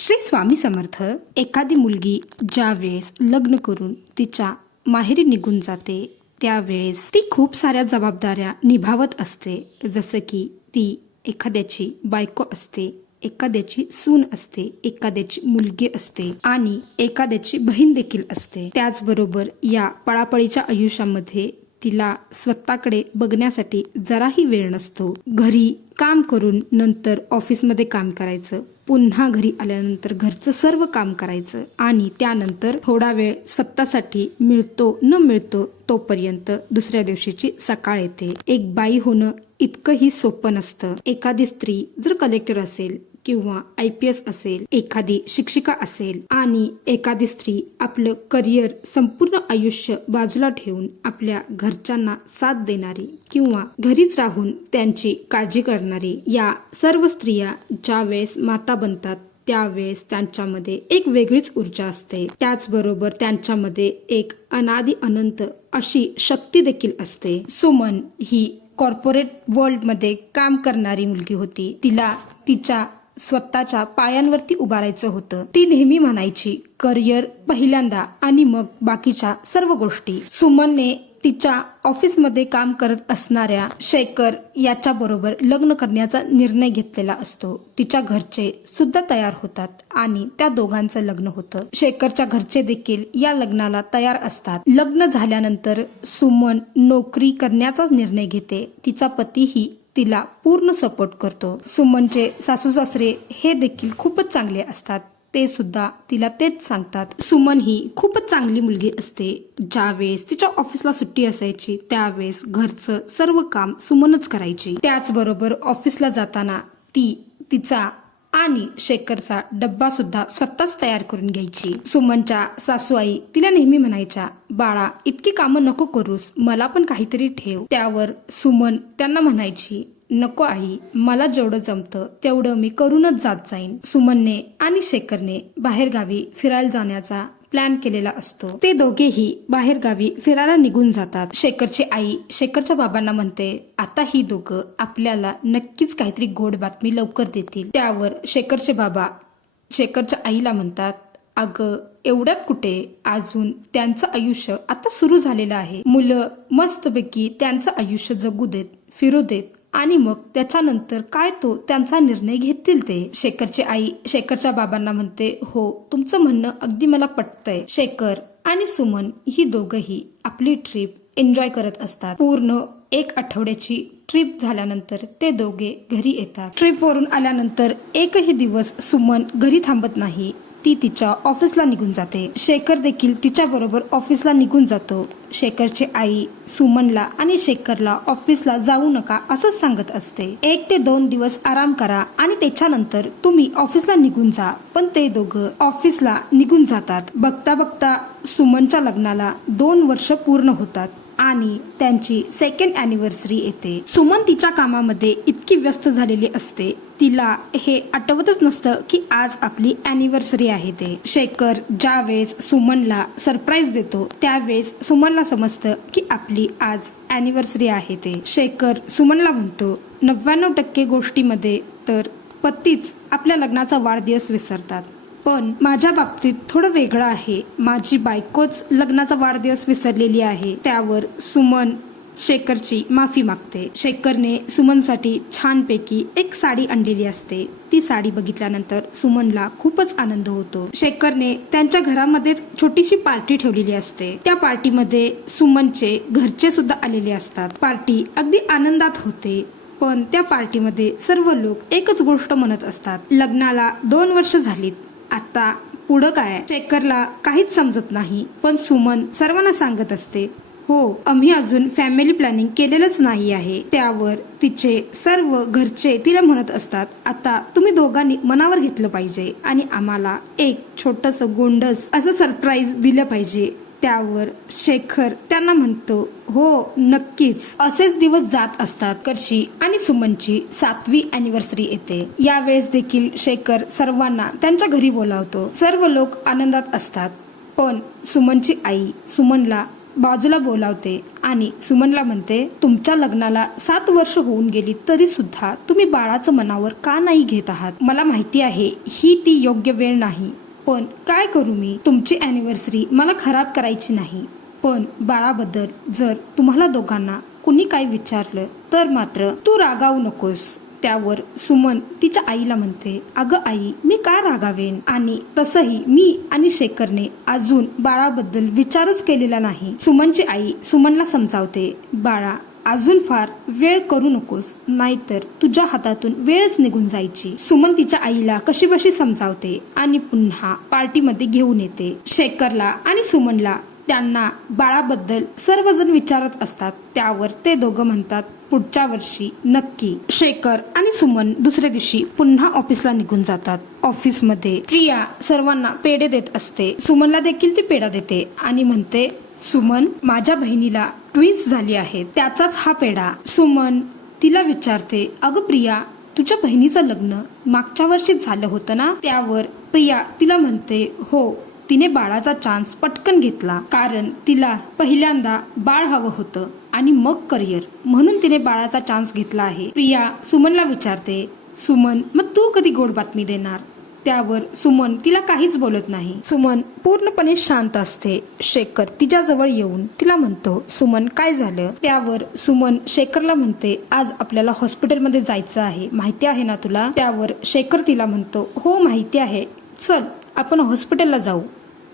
श्री स्वामी समर्थ. एखादी मुलगी ज्या वेळेस लग्न करून तिच्या माहेरी निघून जाते त्यावेळेस ती खूप साऱ्या जबाबदाऱ्या निभावत असते. जसं की ती एखाद्याची बायको असते, एखाद्याची सून असते, एखाद्याची मुलगी असते आणि एखाद्याची बहीण देखील असते. त्याचबरोबर या पळापळीच्या आयुष्यामध्ये तिला स्वतःकडे बघण्यासाठी जराही वेळ नसतो. घरी काम करून नंतर ऑफिसमध्ये काम करायचं, पुन्हा घरी आल्यानंतर घरचं सर्व काम करायचं आणि त्यानंतर थोडा वेळ स्वतःसाठी मिळतो न मिळतो तोपर्यंत दुसऱ्या दिवशीची सकाळ येते. एक बाई होणं इतकंही सोपं नसतं. एखादी स्त्री जर कलेक्टर असेल किंवा IPS असेल, एखादी शिक्षिका असेल आणि एखादी स्त्री आपलं करिअर संपूर्ण आयुष्य बाजूला ठेवून आपल्या घरच्यांना साथ देणारी किंवा घरीच राहून त्यांची काळजी करणारी, या सर्व स्त्रिया ज्या वेळेस माता बनतात त्यावेळेस त्यांच्यामध्ये एक वेगळीच ऊर्जा असते. त्याचबरोबर त्यांच्यामध्ये एक अनादि अनंत अशी शक्ती देखील असते. सुमन ही कॉर्पोरेट वर्ल्ड मध्ये काम करणारी मुलगी होती. तिला तिच्या स्वतःच्या पायांवरती उभारायचं होतं. ती नेहमी म्हणायची करिअर पहिल्यांदा आणि मग बाकीच्या सर्व गोष्टी. सुमनने तिच्या ऑफिसमध्ये काम करत असणाऱ्या शेखर याच्या बरोबर लग्न करण्याचा निर्णय घेतलेला असतो. तिच्या घरचे सुद्धा तयार होतात आणि त्या दोघांचं लग्न होतं. शेखरच्या घरचे देखील या लग्नाला तयार असतात. लग्न झाल्यानंतर सुमन नोकरी करण्याचा निर्णय घेते. तिचा पतीही तिला पूर्ण सपोर्ट करतो. सुमनचे सासू सासरे हे देखील खूपच चांगले असतात. ते सुद्धा तिला तेच सांगतात. सुमन ही खूपच चांगली मुलगी असते. ज्यावेळेस तिच्या ऑफिसला सुट्टी असायची त्यावेळेस घरचं सर्व काम सुमनच करायची. त्याचबरोबर ऑफिसला जाताना ती तिचा आणि शेखरचा डब्बा सुद्धा स्वतःच तयार करून घ्यायची. सुमनच्या सासूआई तिला नेहमी म्हणायच्या, बाळा इतकी कामं नको करूस, मला पण काहीतरी ठेव. त्यावर सुमन त्यांना म्हणायची, नको आई, मला जेवढं जमतं तेवढं मी करूनच जात जाईन. सुमनने आणि शेखरने बाहेरगावी फिरायला जाण्याचा प्लॅन केलेला असतो. ते दोघेही बाहेरगावी फिरायला निघून जातात. शेखरची आई शेखरच्या बाबांना म्हणते, आता ही दोघं आपल्याला नक्कीच काहीतरी गोड बातमी लवकर देतील. त्यावर शेखरचे बाबा शेखरच्या आईला म्हणतात, अगं एवढ्यात कुठे, अजून त्यांचं आयुष्य आता सुरू झालेलं आहे. मुलं मस्तपैकी त्यांचं आयुष्य जगू देत, फिरू देत आणि मग त्याच्यानंतर काय तो त्यांचा निर्णय घेतील ते. शेखरची आई शेखरच्या बाबांना म्हणते, हो तुमचं म्हणणं अगदी मला पटतंय. शेखर आणि सुमन ही दोघंही आपली ट्रिप एन्जॉय करत असतात. पूर्ण एक आठवड्याची ट्रिप झाल्यानंतर ते दोघे घरी येतात. ट्रिपवरून आल्यानंतर एकही दिवस सुमन घरी थांबत नाही. ती तिच्या ऑफिसला निघून जाते. शेखर देखील तिच्या बरोबर ऑफिसला निघून जातो. शेखरची आई सुमनला आणि शेखरला ऑफिसला जाऊ नका असंच सांगत असते. 1 ते 2 दिवस आराम करा आणि त्याच्यानंतर तुम्ही ऑफिसला निघून जा. पण ते दोघं ऑफिसला निघून जातात. बघता बघता सुमनच्या लग्नाला 2 वर्ष पूर्ण होतात आणि त्यांची 2nd अॅनिव्हर्सरी येते. सुमन तिच्या कामामध्ये इतकी व्यस्त झालेली असते, तिला हे आठवतच नसतं की आज आपली अॅनिव्हर्सरी आहे ते. शेखर ज्या वेळेस सुमनला सरप्राईज देतो त्यावेळेस सुमनला समजतं की आपली आज अॅनिव्हर्सरी आहे ते. शेखर सुमनला म्हणतो, 99% गोष्टीमध्ये तर पतीच आपल्या लग्नाचा वाढदिवस विसरतात, पण माझ्या बाबतीत थोडं वेगळं आहे. माझी बायकोच लग्नाचा वाढदिवस विसरलेली आहे. त्यावर सुमन शेखरची माफी मागते. शेखरने सुमनसाठी छानपैकी एक साडी आणलेली असते. ती साडी बघितल्यानंतर सुमनला खूपच आनंद होतो. शेखरने त्यांच्या घरामध्ये छोटीशी पार्टी ठेवलेली असते. त्या पार्टीमध्ये सुमनचे घरचे सुद्धा आलेले असतात. पार्टी अगदी आनंदात होते. पण त्या पार्टीमध्ये सर्व लोक एकच गोष्ट म्हणत असतात, लग्नाला 2 वर्ष झालीत, आता पुढं काय. शेखरला काहीच समजत नाही. पण सुमन सर्वांना सांगत असते, हो आम्ही अजून फॅमिली प्लॅनिंग केलेलंच नाही आहे. त्यावर तिचे सर्व घरचे तिला म्हणत असतात, आता तुम्ही दोघांनी मनावर घेतलं पाहिजे आणि आम्हाला एक छोटस गोंडस असं सरप्राईज दिलं पाहिजे. त्यावर शेखर त्यांना म्हणतो, हो नक्कीच. असेच दिवस जात असतात. शेखरची आणि सुमनची 7वी अॅनिव्हर्सरी येते. यावेळेस देखील शेखर सर्वांना त्यांच्या घरी बोलावतो. सर्व लोक आनंदात असतात. पण सुमनची आई सुमनला बाजूला बोलावते आणि सुमनला म्हणते, तुमच्या लग्नाला 7 वर्ष होऊन गेली तरी सुद्धा तुम्ही बाळाचं मनावर का नाही घेत आहात? मला माहिती आहे ही ती योग्य वेळ नाही, पण काय करू मी? तुमची अॅनिव्हर्सरी मला खराब करायची नाही, पण बाळाबद्दल जर तुम्हाला दोघांना कुणी काही विचारलं तर मात्र तू रागावू नकोस. त्यावर सुमन तिच्या आईला म्हणते, अगं आई, मी काय रागावेन? आणि तसंही मी आणि शेखरने अजून बाळाबद्दल विचारच केलेला नाही. सुमनची आई सुमनला समजावते, बाळा, अजून फार वेळ करू नकोस, नाहीतर तुझ्या हातातून वेळच निघून जायची. सुमन तिच्या आईला कशीबशी समजावते आणि पुन्हा पार्टीमध्ये घेऊन येते. शेखरला आणि सुमनला त्यांना बाळाबद्दल सर्वजण विचारत असतात. त्यावर ते दोघं म्हणतात, पुढच्या वर्षी नक्की. शेखर आणि सुमन दुसऱ्या दिवशी पुन्हा ऑफिसला निघून जातात. ऑफिसमध्ये प्रिया सर्वांना पेढे देत असते. सुमनला देखील ती पेढा देते आणि म्हणते, सुमन, माझ्या बहिणीला ट्विन्स झाली आहेत, त्याचाच हा पेढा. सुमन तिला विचारते, अगं प्रिया, तुझ्या बहिणीचं लग्न मागच्या वर्षीच झालं होतं ना? त्यावर प्रिया तिला म्हणते, हो, तिने बाळाचा चान्स पटकन घेतला, कारण तिला पहिल्यांदा बाळ हवं होतं आणि मग करिअर, म्हणून तिने बाळाचा चान्स घेतला आहे. प्रिया सुमनला विचारते, सुमन, मग तू कधी गोड बातमी देणार? त्यावर सुमन तिला काहीच बोलत नाही. सुमन पूर्णपणे शांत असते. शेखर तिच्या जवळ येऊन तिला म्हणतो, सुमन, काय झालं? त्यावर सुमन शेखरला म्हणते, आज आपल्याला हॉस्पिटलमध्ये जायचं आहे, माहिती आहे ना तुला? त्यावर शेखर तिला म्हणतो, हो माहिती आहे, चल आपण हॉस्पिटलला जाऊ.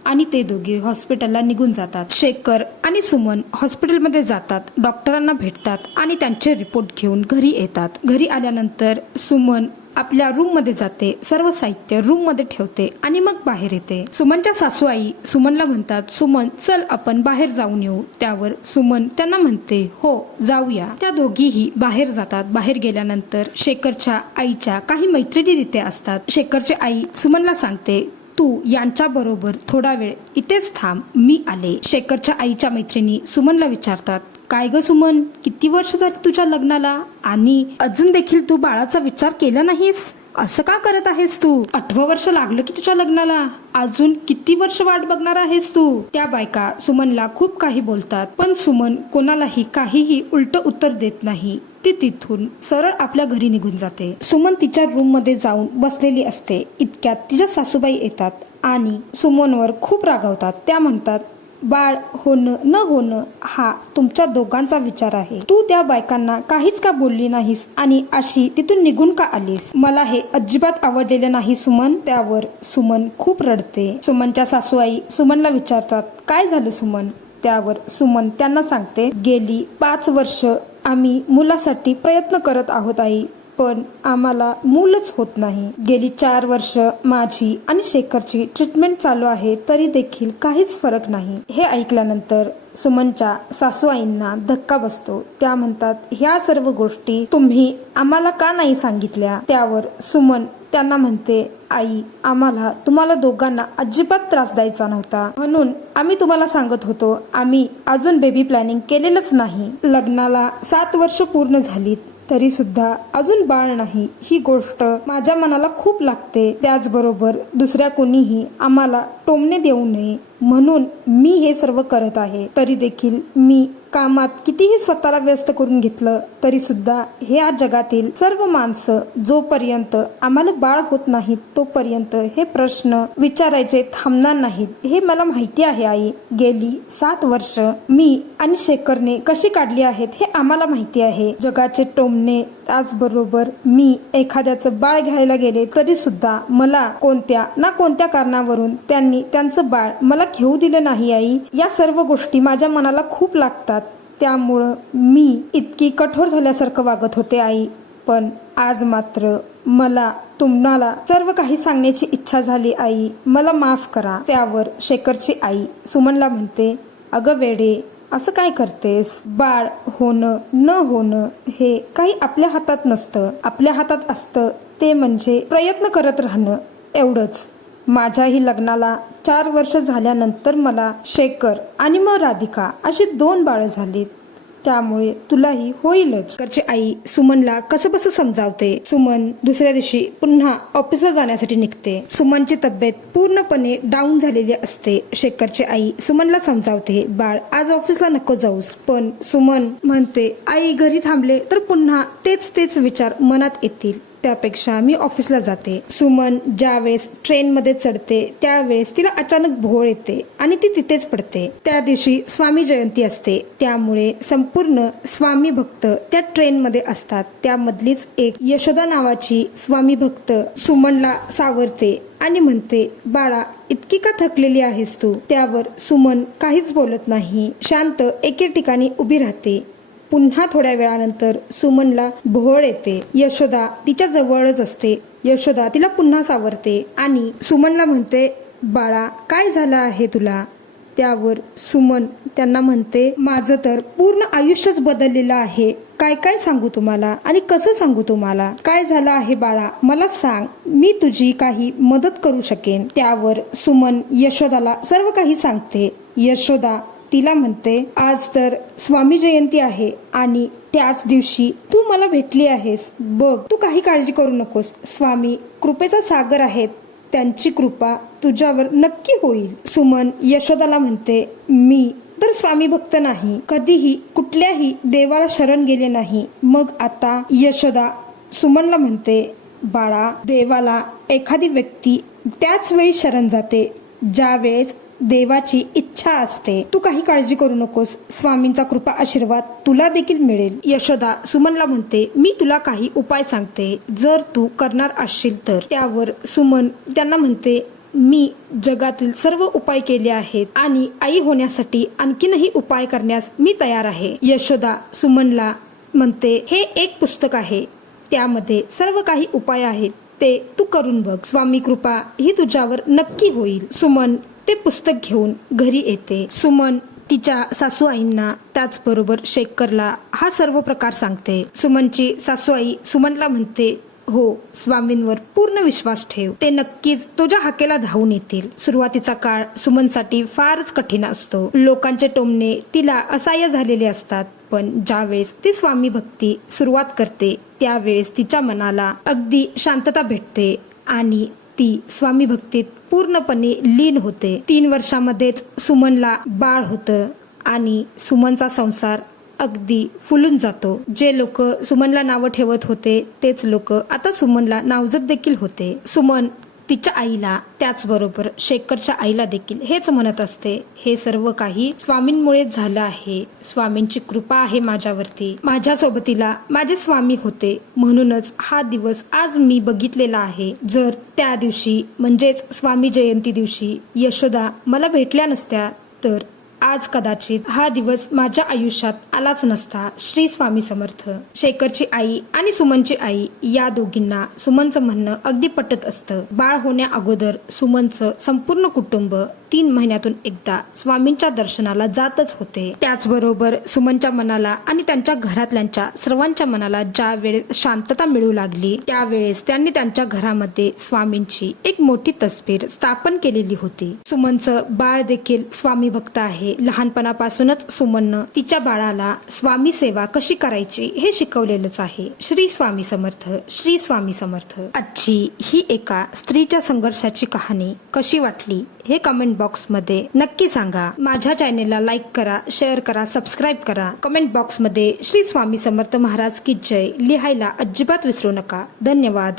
आणि ते दोघे हॉस्पिटलला निघून जातात. शेखर आणि सुमन हॉस्पिटलमध्ये जातात, डॉक्टरांना भेटतात आणि त्यांचे रिपोर्ट घेऊन घरी येतात. घरी आल्यानंतर सुमन आपल्या रूम मध्ये जाते, सर्व साहित्य रूम मध्ये ठेवते आणि मग बाहेर येते. सुमनच्या सासू आई सुमनला म्हणतात, सुमन, चल आपण बाहेर जाऊन येऊ. त्यावर सुमन त्यांना म्हणते, हो जाऊया. त्या दोघीही बाहेर जातात. बाहेर गेल्यानंतर शेखरच्या आईच्या काही मैत्रिणी तिथे असतात. शेखरची आई सुमनला सांगते, तू यांच्या बरोबर थोडा वेळ इथेच थांब, मी आले. शेखरच्या आईच्या मैत्रिणी सुमनला विचारतात, काय ग सुमन, किती वर्ष झाली तुझ्या लग्नाला आणि अजून देखील तू बाळाचा विचार केला नाहीस? असं का करत आहेस तू? 8वं वर्ष लागलं की तुझ्या लग्नाला, अजून किती वर्ष वाट बघणार आहेस तू? त्या बायका सुमनला खूप काही बोलतात, पण सुमन कोणालाही काहीही उलट उत्तर देत नाही. ती तिथून सरळ आपल्या घरी निघून जाते. सुमन तिच्या रूम मध्ये जाऊन बसलेली असते. इतक्यात तिच्या सासूबाई येतात आणि सुमनवर खूप रागावतात. त्या म्हणतात, बाळ होणं न होणं हा तुमच्या दोघांचा विचार आहे. तू त्या बायकांना काहीच का बोलली नाहीस आणि अशी तिथून निघून का आलीस? मला हे अजिबात आवडलेलं नाही सुमन. त्यावर सुमन खूप रडते. सुमनच्या सासूआई सुमनला विचारतात, काय झालं सुमन? त्यावर सुमन त्यांना सांगते, गेली 5 वर्ष आम्ही मुलासाठी प्रयत्न करत आहोत आई, पण आम्हाला मूलच होत नाही. गेली 4 वर्ष माझी आणि शेखरची ट्रीटमेंट चालू आहे, तरी देखील काहीच फरक नाही. हे ऐकल्यानंतर सुमनच्या सासूआईंना धक्का बसतो. त्या म्हणतात, ह्या सर्व गोष्टी तुम्ही आम्हाला का नाही सांगितल्या? त्यावर सुमन त्यांना म्हणते, आई, आम्हाला तुम्हाला दोघांना अजिबात त्रास द्यायचा नव्हता, म्हणून आम्ही तुम्हाला सांगत होतो. आम्ही अजून बेबी प्लॅनिंग केलेलंच नाही. लग्नाला 7 वर्ष पूर्ण झालीत तरी सुद्धा अजून बाळ नाही, ही गोष्ट माझ्या मनाला खूप लागते. त्याचबरोबर दुसऱ्या कोणीही आम्हाला टोमणे देऊ नये म्हणून मी हे सर्व करत आहे. तरी देखील मी कामात कितीही स्वतःला व्यस्त करून घेतलं तरी सुद्धा ह्या जगातील सर्व माणसं जोपर्यंत आम्हाला बाळ होत नाहीत तोपर्यंत हे प्रश्न विचारायचे थांबणार नाहीत. हे मला माहिती आहे आई. गेली 7 वर्ष मी आणि शेखरने कशी काढली आहेत हे आम्हाला माहिती आहे. जगाचे टोमणे, त्याचबरोबर मी एखाद्याचं बाळ घ्यायला गेले तरी सुद्धा मला कोणत्या ना कोणत्या कारणावरून त्यांनी त्यांचं बाळ मला घेऊ दिलं नाही आई. या सर्व गोष्टी माझ्या मनाला खूप लागतात. त्यामुळं मी इतकी कठोर झाल्यासारखं वागत होते आई. पण आज मात्र मला तुम्हाला सर्व काही सांगण्याची इच्छा झाली आई, मला माफ करा. त्यावर शेखरची आई सुमनला म्हणते, अगं वेडे, असं काय करतेस? बाळ होणं न होणं हे काही आपल्या हातात नसतं. आपल्या हातात असतं ते म्हणजे प्रयत्न करत राहणं, एवढंच. माझ्याही लग्नाला 4 वर्ष झाल्यानंतर मला शेखर आणि मग राधिका अशी 2 बाळं झालीत. त्यामुळे तुलाही होईलच. शेखरची आई सुमनला कसं बसं समजावते. सुमन दुसऱ्या दिवशी पुन्हा ऑफिसला जाण्यासाठी निघते. सुमनची तब्येत पूर्णपणे डाऊन झालेली असते. शेखरची आई सुमनला समजावते, बाळ आज ऑफिसला नको जाऊस. पण सुमन म्हणते, आई घरी थांबले तर पुन्हा तेच विचार मनात येतील, त्यापेक्षा मी ऑफिसला जाते. सुमन ज्यावेळेस ट्रेन मध्ये चढते त्यावेळेस तिला अचानक भोळ येते आणि ती तिथेच पडते. त्या दिवशी स्वामी जयंती असते, त्यामुळे संपूर्ण स्वामी भक्त त्या ट्रेन मध्ये असतात. त्यामधलीच एक यशोदा नावाची स्वामी भक्त सुमनला सावरते आणि म्हणते, बाळा इतकी का थकलेली आहेस तू? त्यावर सुमन काहीच बोलत नाही, शांत एके ठिकाणी उभी राहते. पुन्हा थोड्या वेळानंतर सुमनला भोळ येते. यशोदा तिच्या जवळच असते. यशोदा तिला पुन्हा सावरते आणि सुमनला म्हणते, बाळा काय झालं आहे तुला? त्यावर सुमन त्यांना म्हणते, माझं तर पूर्ण आयुष्यच बदललेलं आहे. काय काय सांगू तुम्हाला आणि कसं सांगू तुम्हाला? काय झालं आहे बाळा मला सांग, मी तुझी काही मदत करू शकेन. त्यावर सुमन यशोदाला सर्व काही सांगते. यशोदा तिला म्हणते, आज तर स्वामी जयंती आहे आणि त्याच दिवशी तू मला भेटली आहेस. बघ तू काही काळजी करू नकोस, स्वामी कृपेचा सागर आहेत, त्यांची कृपा तुझ्यावर नक्की होईल. सुमन यशोदाला म्हणते, मी तर स्वामी भक्त नाही, कधीही कुठल्याही देवाला शरण गेले नाही. मग आता यशोदा सुमनला म्हणते, बाळा देवाला एखादी व्यक्ती त्याच वेळी शरण जाते ज्या वेळेस देवाची इच्छा असते. तू काही काळजी करू नकोस, स्वामींचा कृपा आशीर्वाद तुला देखील मिळेल. यशोदा सुमनला म्हणते, मी तुला काही उपाय सांगते, जर तू करणार असशील तर. त्यावर सुमन त्यांना म्हणते, मी जगातील सर्व उपाय केले आहेत आणि आई होण्यासाठी आणखीनही उपाय करण्यास मी तयार आहे. यशोदा सुमनला म्हणते, हे एक पुस्तक आहे, त्यामध्ये सर्व काही उपाय आहेत, ते तू करून बघ, स्वामी कृपा ही तुझ्यावर नक्की होईल. सुमन ते पुस्तक घेऊन घरी येते. सुमन तिच्या सासू आईंना त्याचबरोबर शेखरला हा सर्व प्रकार सांगते. सुमनची सासू आई सुमनला म्हणते, हो स्वामींवर पूर्ण विश्वास ठेव, ते नक्कीच तुझ्या हाकेला धावून येतील. सुरुवातीचा काळ सुमनसाठी फारच कठीण असतो. लोकांचे टोमणे तिला असह्य झालेले असतात, पण ज्यावेळेस ती स्वामी भक्ती सुरुवात करते त्यावेळेस तिच्या मनाला अगदी शांतता भेटते आणि ती स्वामी भक्तीत पूर्णपणे लीन होते. 3 वर्षामध्येच सुमनला बाळ होतं आणि सुमनचा संसार अगदी फुलून जातो. जे लोक सुमनला नावं ठेवत होते तेच लोक आता सुमनला नावजत देखील होते. सुमन तिच्या आईला त्याचबरोबर शेखरच्या आईला देखील हेच म्हणत असते, हे सर्व काही स्वामींमुळेच झालं आहे, स्वामींची कृपा आहे माझ्यावरती, माझ्या सोबतीला माझे स्वामी होते, म्हणूनच हा दिवस आज मी बघितलेला आहे. जर त्या दिवशी म्हणजेच स्वामी जयंती दिवशी यशोदा मला भेटल्या नसत्या तर आज कदाचित हा दिवस माझ्या आयुष्यात आलाच नसता. श्री स्वामी समर्थ. शेखरची आई आणि सुमनची आई या दोघींना सुमनचं म्हणणं अगदी पटत असतं. बाळ होण्या अगोदर सुमनचं संपूर्ण कुटुंब 3 महिन्यातून एकदा स्वामींच्या दर्शनाला जातच होते. त्याचबरोबर सुमनच्या मनाला आणि त्यांच्या घरातल्यांच्या सर्वांच्या मनाला ज्या वेळेस शांतता मिळू लागली त्यावेळेस त्यांनी त्यांच्या घरामध्ये स्वामींची एक मोठी तस्वीर स्थापन केलेली होती. सुमनचं बाळ देखील स्वामी भक्त आहे. लहानपणापासूनच सुमननं तिच्या बाळाला स्वामी सेवा कशी करायची हे शिकवलेलंच आहे. श्री स्वामी समर्थ. श्री स्वामी समर्थ. आजची ही एका स्त्रीच्या संघर्षाची कहाणी कशी वाटली हे कमेंट बॉक्स मध्ये नक्की सांगा. माझ्या चॅनेलला लाईक करा, शेअर करा, सबस्क्राईब करा. कमेंट बॉक्स मध्ये श्री स्वामी समर्थ महाराज की जय लिहायला अजिबात विसरू नका. धन्यवाद.